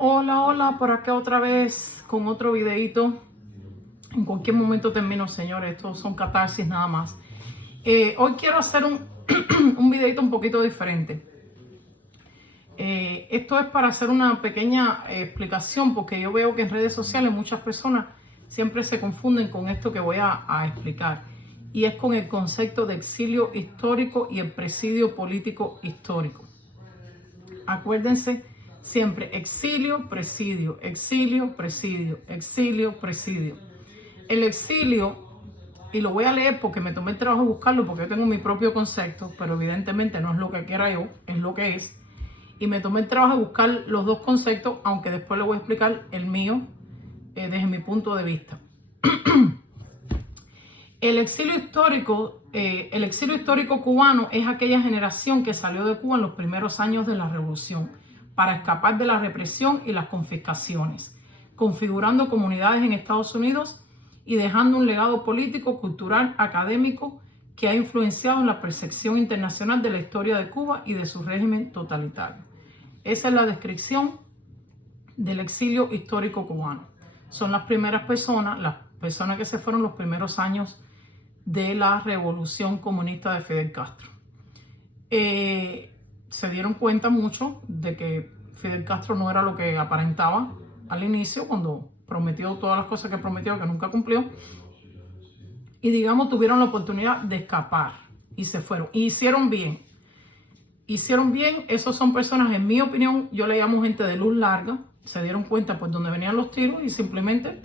Hola, hola, por acá otra vez con otro videito. En cualquier momento termino, señores, estos son catarsis nada más. Hoy quiero hacer un videito un poquito diferente. Esto es para hacer una pequeña explicación, porque yo veo que en redes sociales muchas personas siempre se confunden con esto que voy a explicar. Y es con el concepto de exilio histórico y el presidio político histórico. Acuérdense siempre exilio, presidio, exilio, presidio, exilio, presidio. El exilio, y lo voy a leer porque me tomé el trabajo de buscarlo porque yo tengo mi propio concepto, pero evidentemente no es lo que quiera yo, es lo que es. Y me tomé el trabajo de buscar los dos conceptos, aunque después les voy a explicar el mío desde mi punto de vista. El exilio histórico cubano es aquella generación que salió de Cuba en los primeros años de la revolución para escapar de la represión y las confiscaciones, configurando comunidades en Estados Unidos y dejando un legado político, cultural, académico que ha influenciado en la percepción internacional de la historia de Cuba y de su régimen totalitario. Esa es la descripción del exilio histórico cubano. Son las primeras personas, que se fueron los primeros años de la revolución comunista de Fidel Castro. Se dieron cuenta mucho de que Fidel Castro no era lo que aparentaba al inicio, cuando prometió todas las cosas que prometió que nunca cumplió, y digamos tuvieron la oportunidad de escapar y se fueron, y hicieron bien. Esos son personas, en mi opinión, yo le llamo gente de luz larga, se dieron cuenta por dónde venían los tiros y simplemente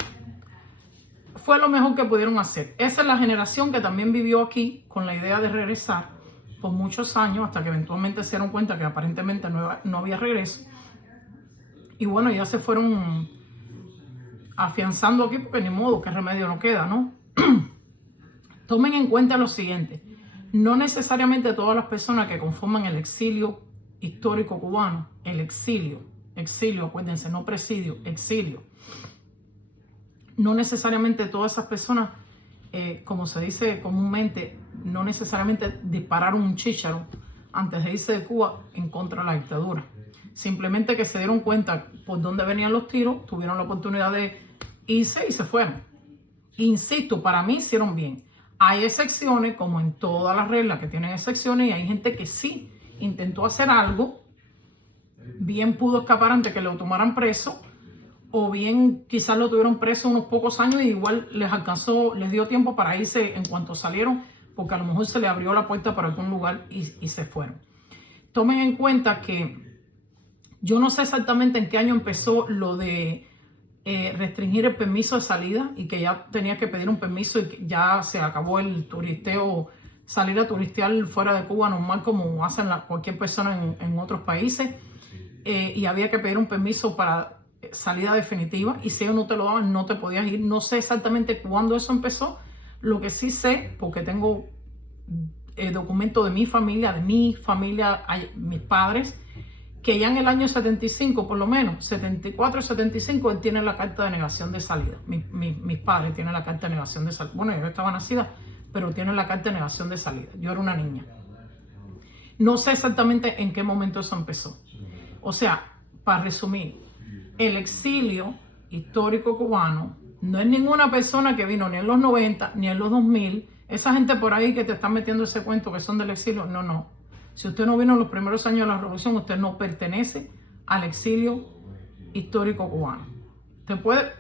fue lo mejor que pudieron hacer. Esa es la generación que también vivió aquí con la idea de regresar por muchos años, hasta que eventualmente se dieron cuenta que aparentemente no había regreso. Y bueno, ya se fueron afianzando aquí porque ni modo, qué remedio no queda, ¿no? Tomen en cuenta lo siguiente: no necesariamente todas las personas que conforman el exilio histórico cubano, el exilio, acuérdense, no presidio, exilio. No necesariamente todas esas personas, como se dice comúnmente, no necesariamente dispararon un chícharo antes de irse de Cuba en contra de la dictadura. Simplemente que se dieron cuenta por dónde venían los tiros, tuvieron la oportunidad de irse y se fueron. Insisto, para mí hicieron bien. Hay excepciones, como en todas las reglas que tienen excepciones, y hay gente que sí intentó hacer algo, bien pudo escapar antes que lo tomaran preso, o bien quizás lo tuvieron preso unos pocos años y igual les dio tiempo para irse en cuanto salieron, porque a lo mejor se le abrió la puerta para algún lugar y se fueron. Tomen en cuenta que yo no sé exactamente en qué año empezó lo de restringir el permiso de salida, y que ya tenía que pedir un permiso y que ya se acabó el turisteo, salir a turistear fuera de Cuba normal como hacen cualquier persona en otros países, y había que pedir un permiso para salida definitiva, y si ellos no te lo daban no te podías ir. No sé exactamente cuándo eso empezó. Lo que sí sé, porque tengo documentos de mi familia, mis padres, que ya en el año 75, por lo menos 74, 75, él tiene la carta de negación de salida. Mis padres tienen la carta de negación de salida. Bueno, yo estaba nacida, pero tienen la carta de negación de salida. Yo era una niña. No sé exactamente en qué momento eso empezó. O sea, para resumir, el exilio histórico cubano no es ninguna persona que vino ni en los 90 ni en los 2000. Esa gente por ahí que te están metiendo ese cuento que son del exilio, no. Si usted no vino en los primeros años de la revolución, usted no pertenece al exilio histórico cubano.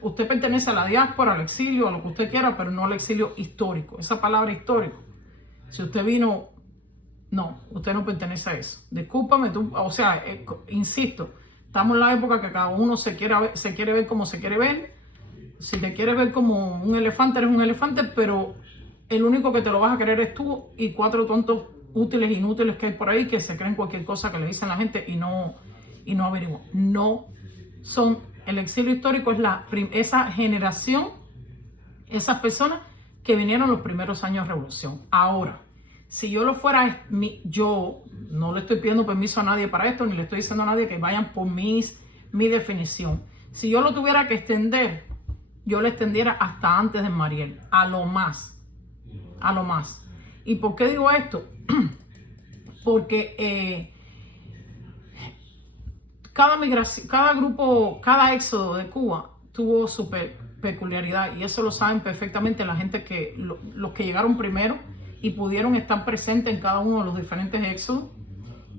Usted pertenece a la diáspora, al exilio, a lo que usted quiera, pero no al exilio histórico. Esa palabra histórico, si usted vino, no, usted no pertenece a eso. Discúlpame, insisto, estamos en la época que cada uno se quiere ver como se quiere ver. Si te quieres ver como un elefante, eres un elefante, pero el único que te lo vas a querer es tú y 4 tontos útiles e inútiles que hay por ahí que se creen cualquier cosa que le dicen a la gente y no averiguan. No son. El exilio histórico es esa generación, esas personas que vinieron los primeros años de revolución. Ahora, si yo lo fuera, yo no le estoy pidiendo permiso a nadie para esto, ni le estoy diciendo a nadie que vayan por mi definición. Si yo lo tuviera que extender, yo lo extendiera hasta antes de Mariel, a lo más. ¿Y por qué digo esto? Porque Cada migración, cada grupo, cada éxodo de Cuba tuvo su peculiaridad, y eso lo saben perfectamente la gente los que llegaron primero y pudieron estar presentes en cada uno de los diferentes éxodos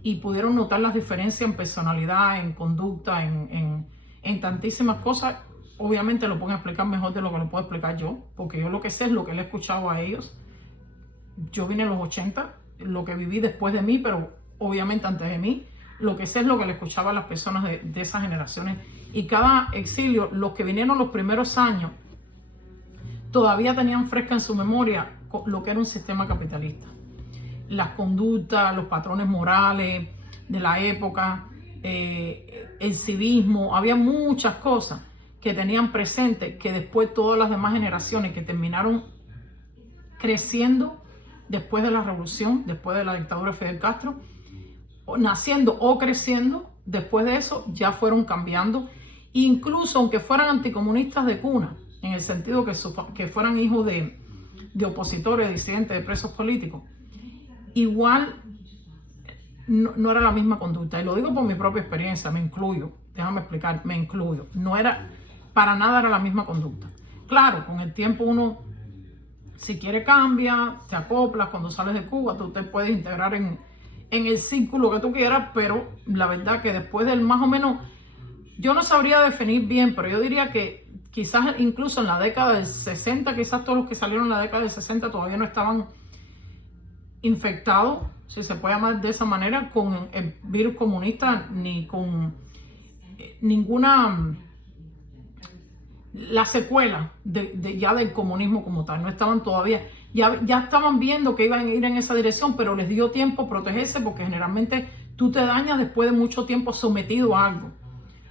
y pudieron notar las diferencias en personalidad, en conducta, en tantísimas cosas. Obviamente lo pueden explicar mejor de lo que lo puedo explicar yo, porque yo lo que sé es lo que le he escuchado a ellos. Yo vine en los 80, lo que viví después de mí, pero obviamente antes de mí. Lo que sé es lo que le escuchaba a las personas de esas generaciones. Y cada exilio, los que vinieron los primeros años, todavía tenían fresca en su memoria lo que era un sistema capitalista. Las conductas, los patrones morales de la época, el civismo, había muchas cosas que tenían presente que después todas las demás generaciones que terminaron creciendo después de la revolución, después de la dictadura de Fidel Castro, naciendo o creciendo, después de eso ya fueron cambiando, incluso aunque fueran anticomunistas de cuna, en el sentido que fueran hijos de opositores, disidentes, de presos políticos, igual no era la misma conducta. Y lo digo por mi propia experiencia, me incluyo, déjame explicar, me incluyo. No era, para nada era la misma conducta. Claro, con el tiempo uno, si quiere, cambia, te acoplas. Cuando sales de Cuba, tú te puedes integrar en el círculo que tú quieras, pero la verdad que después del más o menos, yo no sabría definir bien, pero yo diría que quizás incluso en la década del 60, quizás todos los que salieron en la década del 60 todavía no estaban infectados, si se puede llamar de esa manera, con el virus comunista, ni con ninguna, la secuela ya del comunismo como tal. No estaban todavía, ya estaban viendo que iban a ir en esa dirección, pero les dio tiempo protegerse, porque generalmente tú te dañas después de mucho tiempo sometido a algo.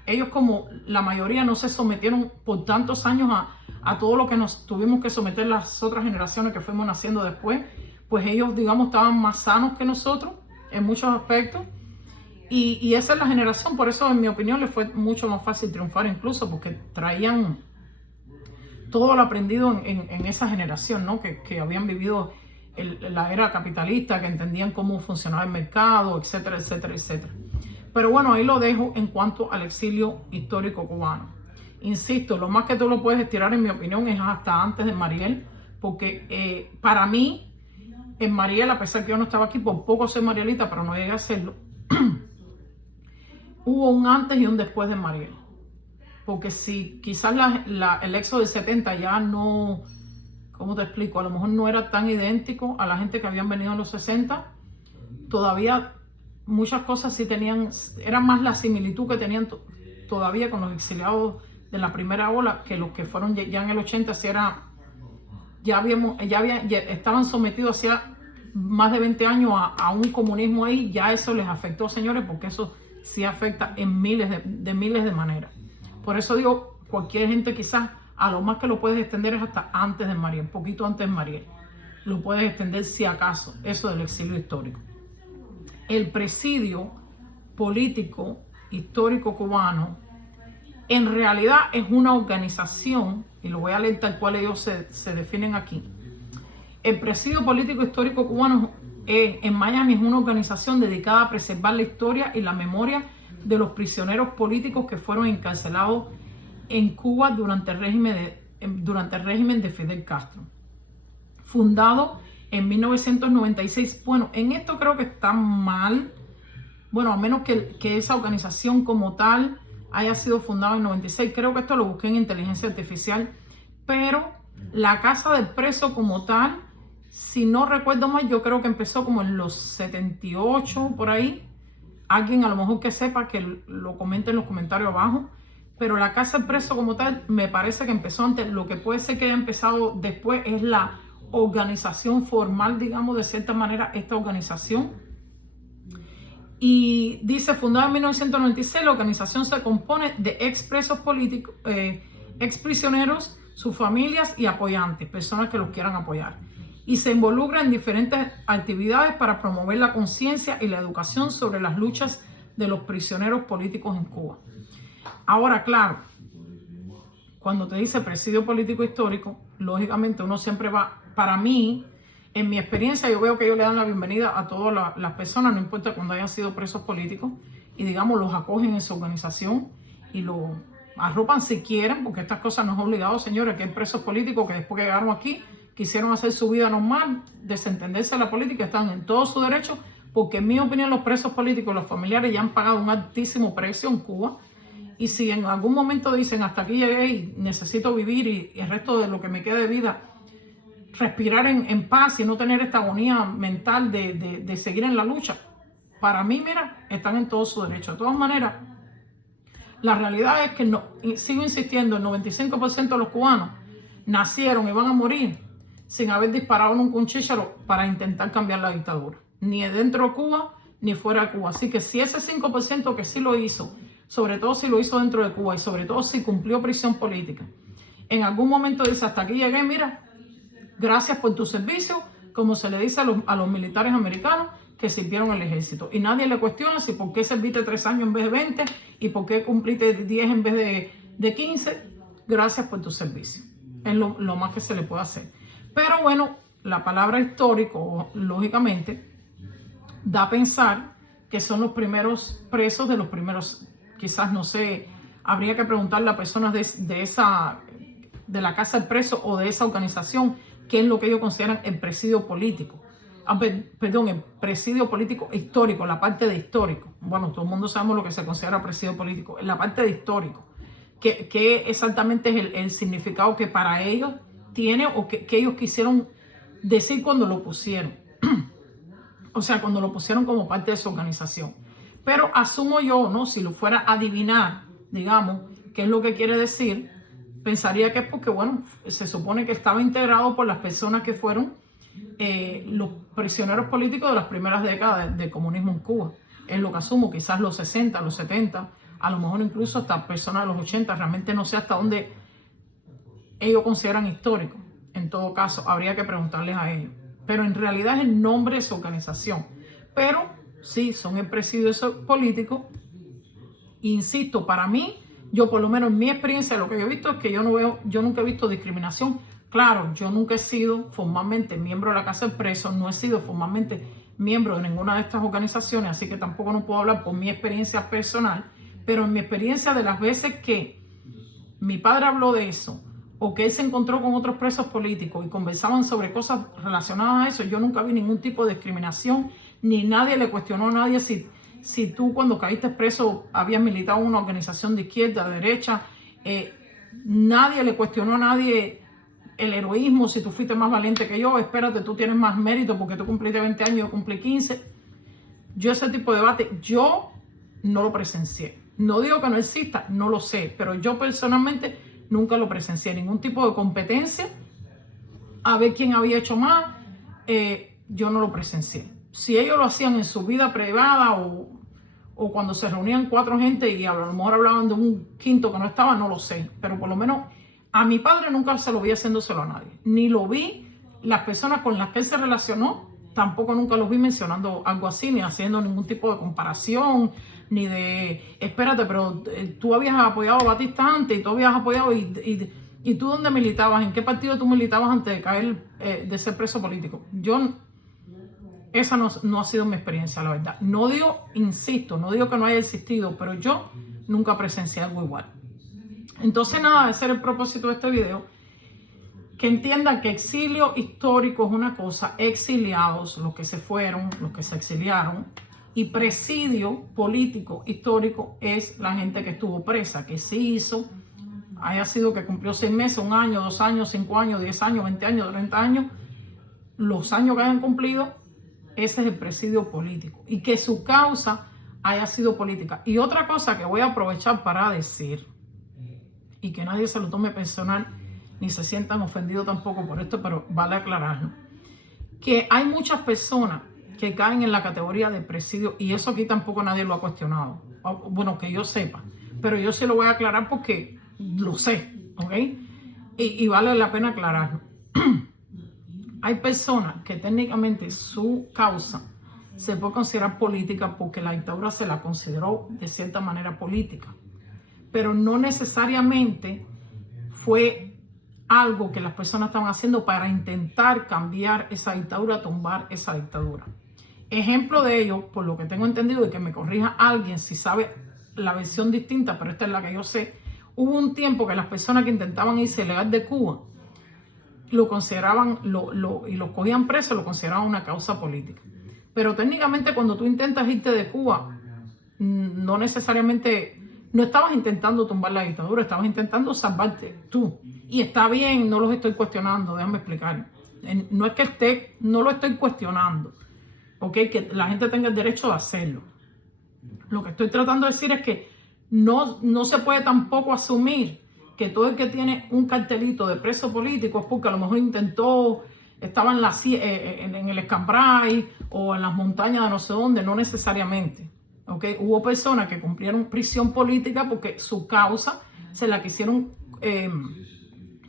Ellos, como la mayoría, no se sometieron por tantos años a todo lo que nos tuvimos que someter las otras generaciones que fuimos naciendo después. Pues ellos, digamos, estaban más sanos que nosotros en muchos aspectos. Y esa es la generación, por eso en mi opinión les fue mucho más fácil triunfar, incluso porque traían todo lo aprendido en esa generación, ¿no? Que habían vivido la era capitalista, que entendían cómo funcionaba el mercado, etcétera, etcétera, etcétera. Pero bueno, ahí lo dejo en cuanto al exilio histórico cubano. Insisto, lo más que tú lo puedes estirar, en mi opinión, es hasta antes de Mariel, porque para mí, en Mariel, a pesar que yo no estaba aquí, por poco soy marielita, pero no llegué a hacerlo, hubo un antes y un después de Mariel. Porque si quizás el éxodo del 70 ya no, ¿cómo te explico? A lo mejor no era tan idéntico a la gente que habían venido en los 60, todavía muchas cosas sí tenían, era más la similitud que tenían todavía con los exiliados de la primera ola, que los que fueron ya en el 80, si era, ya estaban sometidos hacía más de 20 años a un comunismo ahí. Ya eso les afectó, señores, porque eso sí afecta en miles de maneras. Por eso digo, cualquier gente quizás a lo más que lo puedes extender es hasta antes de Mariel, poquito antes de Mariel. Lo puedes extender si acaso, eso del exilio histórico. El presidio político histórico cubano en realidad es una organización, y lo voy a leer tal cual ellos se definen aquí. El presidio político histórico cubano en Miami es una organización dedicada a preservar la historia y la memoria de los prisioneros políticos que fueron encarcelados en Cuba durante el régimen de Fidel Castro. Fundado en 1996. Bueno, en esto creo que está mal. Bueno, a menos que esa organización como tal haya sido fundada en 96. Creo que esto lo busqué en inteligencia artificial. Pero la casa del preso como tal, si no recuerdo mal, yo creo que empezó como en los 78, por ahí. Alguien a lo mejor que sepa, que lo comente en los comentarios abajo. Pero la casa del preso como tal, me parece que empezó antes. Lo que puede ser que haya empezado después es la organización formal, digamos, de cierta manera, esta organización. Y dice, fundada en 1996, la organización se compone de expresos políticos, exprisioneros, sus familias y apoyantes, personas que los quieran apoyar. Y se involucra en diferentes actividades para promover la conciencia y la educación sobre las luchas de los prisioneros políticos en Cuba. Ahora, claro, cuando te dice presidio político histórico, lógicamente uno siempre va, para mí, en mi experiencia, yo veo que ellos le dan la bienvenida a todas las personas, no importa cuando hayan sido presos políticos, y digamos los acogen en su organización y los arropan si quieren, porque estas cosas no es obligado, señores, que hay presos políticos que después que llegaron aquí quisieron hacer su vida normal, desentenderse de la política, están en todo su derecho, porque en mi opinión los presos políticos, los familiares ya han pagado un altísimo precio en Cuba, y si en algún momento dicen hasta aquí llegué y necesito vivir y el resto de lo que me quede de vida respirar en paz y no tener esta agonía mental de seguir en la lucha, para mí, mira, están en todo su derecho. De todas maneras, la realidad es que, no, sigo insistiendo, el 95% de los cubanos nacieron y van a morir sin haber disparado en un cuchillo para intentar cambiar la dictadura, ni dentro de Cuba ni fuera de Cuba. Así que si ese 5% que sí lo hizo, sobre todo si lo hizo dentro de Cuba y sobre todo si cumplió prisión política, en algún momento dice hasta aquí llegué, mira, gracias por tu servicio, como se le dice a los militares americanos que sirvieron el ejército. Y nadie le cuestiona si por qué serviste 3 años en vez de 20 y por qué cumpliste 10 en vez de 15. Gracias por tu servicio. Es lo más que se le puede hacer. Pero bueno, la palabra histórico, lógicamente, da a pensar que son los primeros presos de los primeros, quizás, no sé, habría que preguntarle a personas de la casa del preso o de esa organización qué es lo que ellos consideran el presidio político. Perdón, el presidio político histórico, la parte de histórico. Bueno, todo el mundo sabemos lo que se considera presidio político. En la parte de histórico, ¿qué exactamente es el significado que para ellos tiene o que ellos quisieron decir cuando lo pusieron? O sea, cuando lo pusieron como parte de su organización. Pero asumo yo, ¿no? Si lo fuera a adivinar, digamos, qué es lo que quiere decir, pensaría que es porque, bueno, se supone que estaba integrado por las personas que fueron los prisioneros políticos de las primeras décadas del comunismo en Cuba. Es lo que asumo, quizás los 60, los 70, a lo mejor incluso hasta personas de los 80, realmente no sé hasta dónde ellos consideran histórico. En todo caso, habría que preguntarles a ellos. Pero en realidad es el nombre de su organización. Pero sí, son el presidio político. Insisto, para mí, yo por lo menos en mi experiencia, lo que yo he visto es que yo nunca he visto discriminación. Claro, yo nunca he sido formalmente miembro de la Casa del Preso, no he sido formalmente miembro de ninguna de estas organizaciones, así que tampoco no puedo hablar por mi experiencia personal, pero en mi experiencia de las veces que mi padre habló de eso, o que él se encontró con otros presos políticos y conversaban sobre cosas relacionadas a eso, yo nunca vi ningún tipo de discriminación, ni nadie le cuestionó a nadie si tú cuando caíste preso habías militado en una organización de izquierda, de derecha, nadie le cuestionó a nadie el heroísmo, si tú fuiste más valiente que yo, espérate, tú tienes más mérito porque tú cumpliste 20 años, yo cumplí 15. Yo ese tipo de debate, yo no lo presencié. No digo que no exista, no lo sé, pero yo personalmente nunca lo presencié. Ningún tipo de competencia, a ver quién había hecho más, yo no lo presencié. Si ellos lo hacían en su vida privada o cuando se reunían 4 gente y a lo mejor hablaban de un quinto que no estaba, no lo sé, pero por lo menos a mi padre nunca se lo vi haciéndoselo a nadie, ni lo vi, las personas con las que él se relacionó, tampoco nunca los vi mencionando algo así, ni haciendo ningún tipo de comparación, ni de, espérate, pero tú habías apoyado a Batista antes y tú habías apoyado, y tú dónde militabas, en qué partido tú militabas antes de caer, de ser preso político. Esa no ha sido mi experiencia, la verdad. No digo, insisto, no digo que no haya existido, pero yo nunca presencié algo igual. Entonces, nada, ese era el propósito de este video. Que entiendan que exilio histórico es una cosa, exiliados, los que se fueron, los que se exiliaron, y presidio político histórico es la gente que estuvo presa, que sí hizo, haya sido que cumplió 6 meses, 1 año, 2 años, 5 años, 10 años, 20 años, 30 años, los años que hayan cumplido, ese es el presidio político, y que su causa haya sido política. Y otra cosa que voy a aprovechar para decir, y que nadie se lo tome personal, ni se sientan ofendidos tampoco por esto, pero vale aclararlo, que hay muchas personas que caen en la categoría de presidio, y eso aquí tampoco nadie lo ha cuestionado, bueno, que yo sepa, pero yo sí lo voy a aclarar porque lo sé, ¿ok? Y vale la pena aclararlo. Hay personas que técnicamente su causa se puede considerar política porque la dictadura se la consideró de cierta manera política, pero no necesariamente fue algo que las personas estaban haciendo para intentar cambiar esa dictadura, tumbar esa dictadura. Ejemplo de ello, por lo que tengo entendido, y que me corrija alguien si sabe la versión distinta, pero esta es la que yo sé, hubo un tiempo que las personas que intentaban irse ilegal de Cuba lo consideraban, y los cogían presos, lo consideraban una causa política. Pero técnicamente cuando tú intentas irte de Cuba, no necesariamente, no estabas intentando tumbar la dictadura, estabas intentando salvarte tú. Y está bien, no los estoy cuestionando, déjame explicar. No es que no lo estoy cuestionando, ¿ok? Que la gente tenga el derecho de hacerlo. Lo que estoy tratando de decir es que no se puede tampoco asumir que todo el que tiene un cartelito de preso político es porque a lo mejor estaba en el Escambray o en las montañas de no sé dónde, no necesariamente. ¿Okay? Hubo personas que cumplieron prisión política porque su causa se la quisieron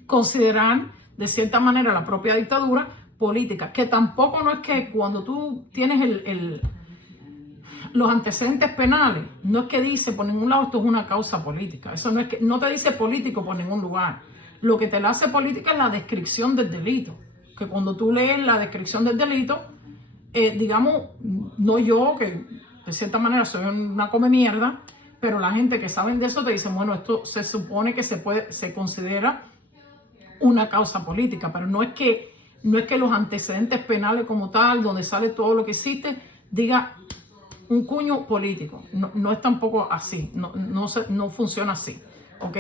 considerar de cierta manera la propia dictadura política, que tampoco no es que cuando tú tienes los antecedentes penales, no es que dice por ningún lado esto es una causa política, eso no es que no te dice político por ningún lugar. Lo que te la hace política es la descripción del delito, que cuando tú lees la descripción del delito, digamos, no yo, que de cierta manera soy una come mierda, pero la gente que sabe de eso te dice, bueno, esto se supone que se considera una causa política, pero no es que los antecedentes penales como tal, donde sale todo lo que existe, diga un cuño político. No es tampoco así, no funciona así, ¿ok?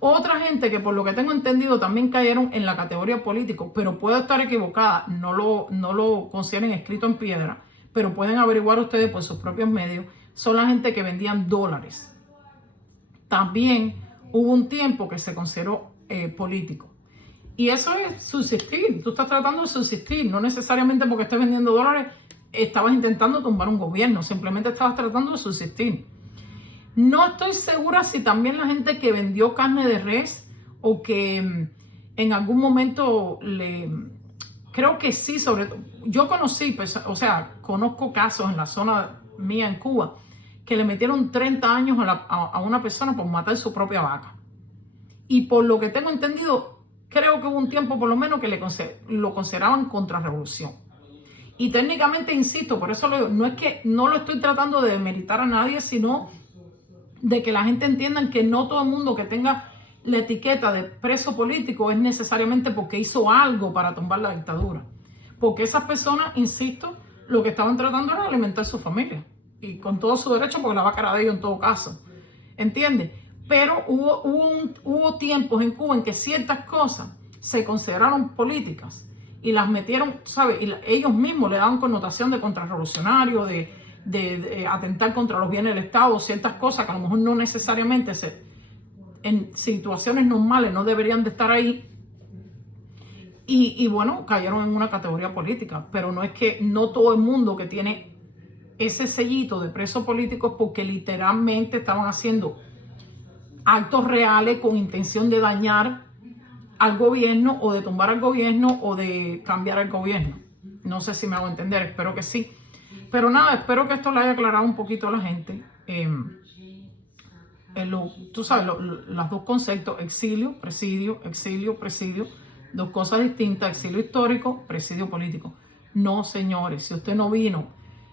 Otra gente que por lo que tengo entendido también cayeron en la categoría político, pero puedo estar equivocada, no lo consideren escrito en piedra, pero pueden averiguar ustedes por sus propios medios, son la gente que vendían dólares. También hubo un tiempo que se consideró político. Y eso es subsistir, tú estás tratando de subsistir, no necesariamente porque estés vendiendo dólares, estabas intentando tumbar un gobierno, simplemente estabas tratando de subsistir. No estoy segura si también la gente que vendió carne de res o que en algún momento creo que sí, sobre todo, yo conocí, conozco casos en la zona mía en Cuba que le metieron 30 años a una persona por matar su propia vaca. Y por lo que tengo entendido, creo que hubo un tiempo por lo menos que lo consideraban contrarrevolución. Y técnicamente, insisto, por eso lo digo, no es que no lo estoy tratando de demeritar a nadie, sino de que la gente entienda que no todo el mundo que tenga la etiqueta de preso político es necesariamente porque hizo algo para tumbar la dictadura. Porque esas personas, insisto, lo que estaban tratando era alimentar a su familia. Y con todo su derecho, porque la vaca era de ellos en todo caso. ¿Entiendes? Pero hubo tiempos en Cuba en que ciertas cosas se consideraron políticas y las metieron, ¿sabes? Y ellos mismos le daban connotación de contrarrevolucionario, de atentar contra los bienes del Estado, ciertas cosas que a lo mejor no necesariamente en situaciones normales no deberían de estar ahí. Y bueno, cayeron en una categoría política, pero no es que no todo el mundo que tiene ese sellito de preso político es porque literalmente estaban haciendo actos reales con intención de dañar al gobierno o de tumbar al gobierno o de cambiar al gobierno. No sé si me hago entender, espero que sí. Pero nada, espero que esto le haya aclarado un poquito a la gente. Tú sabes, los dos conceptos, exilio, presidio, dos cosas distintas, exilio histórico, presidio político. No, señores, si usted no vino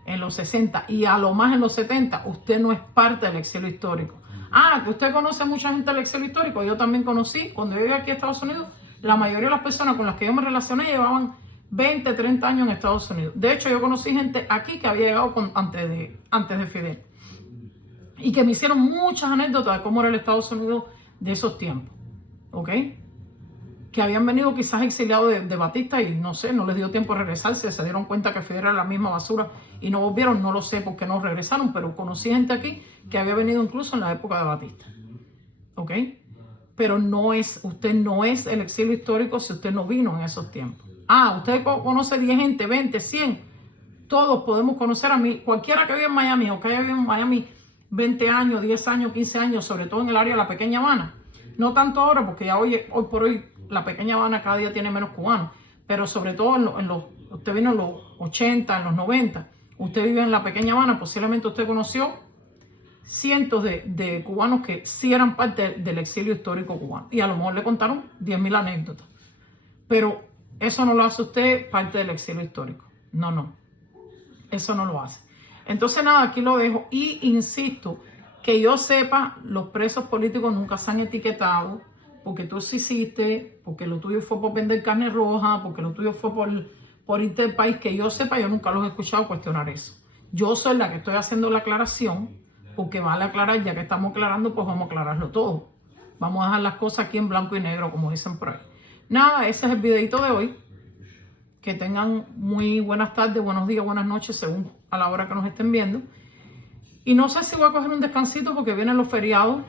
en los 60 y a lo más en los 70, usted no es parte del exilio histórico. Que usted conoce a mucha gente del exilio histórico. Yo también conocí, cuando yo llegué aquí a Estados Unidos, la mayoría de las personas con las que yo me relacioné llevaban 20, 30 años en Estados Unidos. De hecho, yo conocí gente aquí que había llegado antes de Fidel. Y que me hicieron muchas anécdotas de cómo era el Estados Unidos de esos tiempos. ¿Ok? Que habían venido quizás exiliados de Batista y no sé, no les dio tiempo de regresarse. Se dieron cuenta que Fidel era la misma basura y no volvieron. No lo sé por qué no regresaron, pero conocí gente aquí que había venido incluso en la época de Batista. ¿Ok? Pero usted no es el exilio histórico si usted no vino en esos tiempos. Usted conoce 10 gente, 20, 100. Todos podemos conocer a mí. Cualquiera que vive en Miami o que haya vivido en Miami 20 años, 10 años, 15 años, sobre todo en el área de la Pequeña Habana. No tanto ahora, porque ya hoy por hoy la Pequeña Habana cada día tiene menos cubanos. Pero sobre todo usted vino en los 80, en los 90. Usted vive en la Pequeña Habana, posiblemente usted conoció cientos de cubanos que sí eran parte del exilio histórico cubano. Y a lo mejor le contaron 10.000 anécdotas. Pero eso no lo hace usted parte del exilio histórico. No. Eso no lo hace. Entonces nada, aquí lo dejo y insisto, que yo sepa, los presos políticos nunca se han etiquetado porque tú sí hiciste, porque lo tuyo fue por vender carne roja, porque lo tuyo fue por irte del país. Que yo sepa, yo nunca los he escuchado cuestionar eso. Yo soy la que estoy haciendo la aclaración, porque vale aclarar, ya que estamos aclarando, pues vamos a aclararlo todo. Vamos a dejar las cosas aquí en blanco y negro, como dicen por ahí. Nada, ese es el videito de hoy. Que tengan muy buenas tardes, buenos días, buenas noches, según a la hora que nos estén viendo. Y no sé si voy a coger un descansito porque vienen los feriados,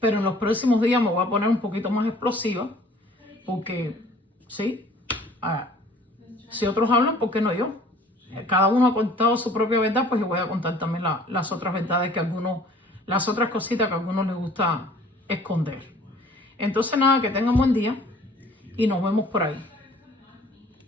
pero en los próximos días me voy a poner un poquito más explosiva, porque, sí, si otros hablan, ¿por qué no yo? Cada uno ha contado su propia verdad, pues yo voy a contar también las otras verdades que las otras cositas que a algunos les gusta esconder. Entonces nada, que tengan buen día y nos vemos por ahí.